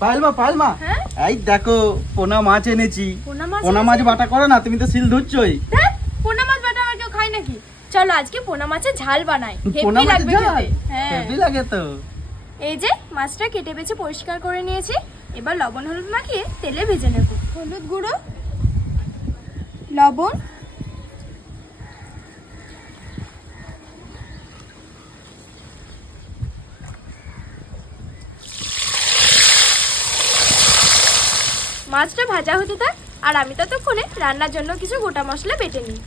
পায়েলমা পায়েলমা হ্যাঁ? এই দেখো পোনা মাছ এনেছি। পোনা মাছ পোনা মাছ বাটা করো না তুমি তো সিল ধুচ্ছই পোনা মাছ বাটা আর কেউ খায় নাকি? চলো আজকে পোনা মাছের ঝাল বানাই। পোনা হেভি মাছ লাগবে হ্যাঁ। হেভি লাগে তো। এই যে মাছটা কেটে বেছে পরিষ্কার করে নিয়েছি। এবার লবণ হলুদ মাখিয়ে তেলে ভেজে নেব। হলুদ গুঁড়ো লবণ মাছটা ভাজা হতে থাক আর আমি ততক্ষণে রান্নার জন্য কিছু গোটা মশলা বেটে নিই।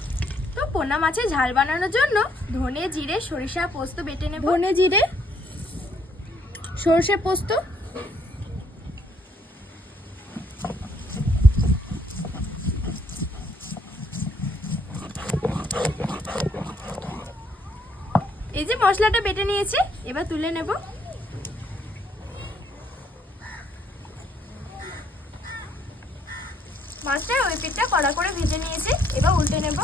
তো পোনা মাছের ঝাল বানানোর জন্য ধনে জিরে সরিষা পোস্ত বেটে নেব। ধনে জিরে সর্ষে পোস্ত। এই যে মশলাটা বেটে নিয়েছি এবার তুলে নেব। মাছটা ওই পিঠটা কড়া করে ভেজে নিয়েছি, এবার উল্টে নেব।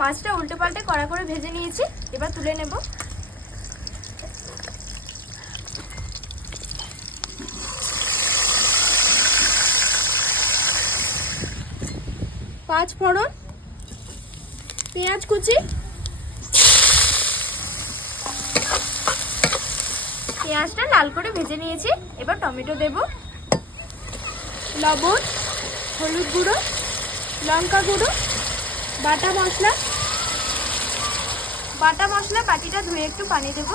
মাছটা উল্টে পাল্টে কড়া করে ভেজে নিয়েছি, এবার তুলে নেব। পাঁচ ফোড়ন পেঁয়াজ কুচি। পেঁয়াজটা লাল করে ভেজে নিয়েছি। এবার টমেটো দেব। লবণ, হলুদ গুঁড়ো, লঙ্কা গুঁড়ো, বাটা মশলা। বাটা মশলা বাটিটা ধুয়ে একটু পানি দেব।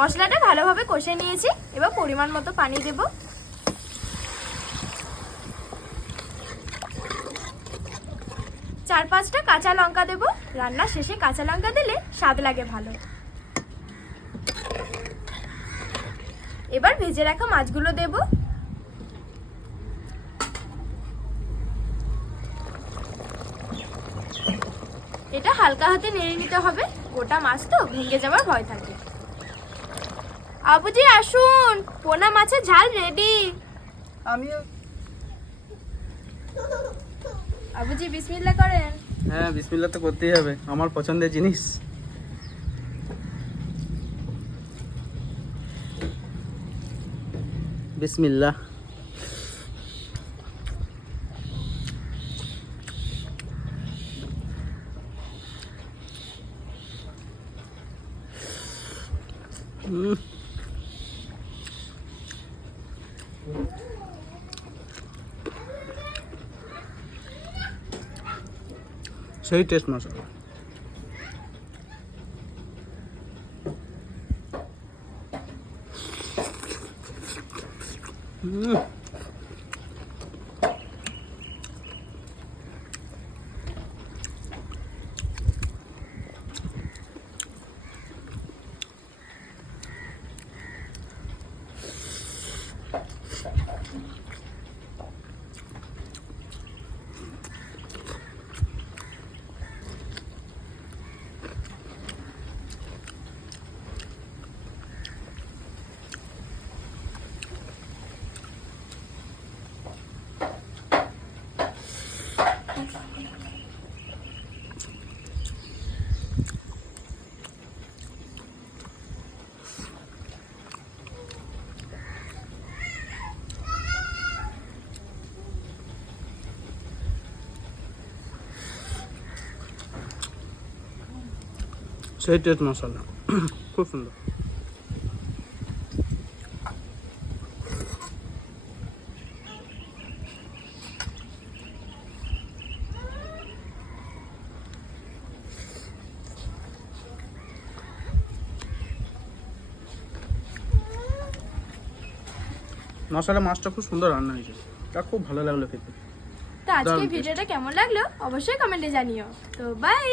মশলাটা ভালোভাবে কষে নিয়েছি। এবার পরিমাণ মতো পানি দেব। চার পাঁচটা কাঁচা লঙ্কা দেব। রান্নার শেষে কাঁচা লঙ্কা দিলে স্বাদ লাগে ভালো। এবার ভেজে রাখা মাছগুলো দেব। এটা হালকা হাতে নেড়ে নিতে হবে। গোটা মাছ তো ভেঙে যাওয়ার ভয় থাকে। আবুজি আসুন। পোনা মাছের ঝাল রেডি আমিও। আবুজি বিসমিল্লা করেন। হ্যাঁ বিসমিল্লা তো করতেই হবে। আমার পছন্দের জিনিস। বিসমিল্লাহ। উম। সেই টেস্ট মশলা হুম সেই টেস্ট মশলা খুব সুন্দর মশলা মাছটা খুব সুন্দর রান্না হয়েছে। তা খুব ভালো লাগল খেতে। তো আজকে ভিডিওটা কেমন লাগল? অবশ্যই কমেন্টে জানিও। তো বাই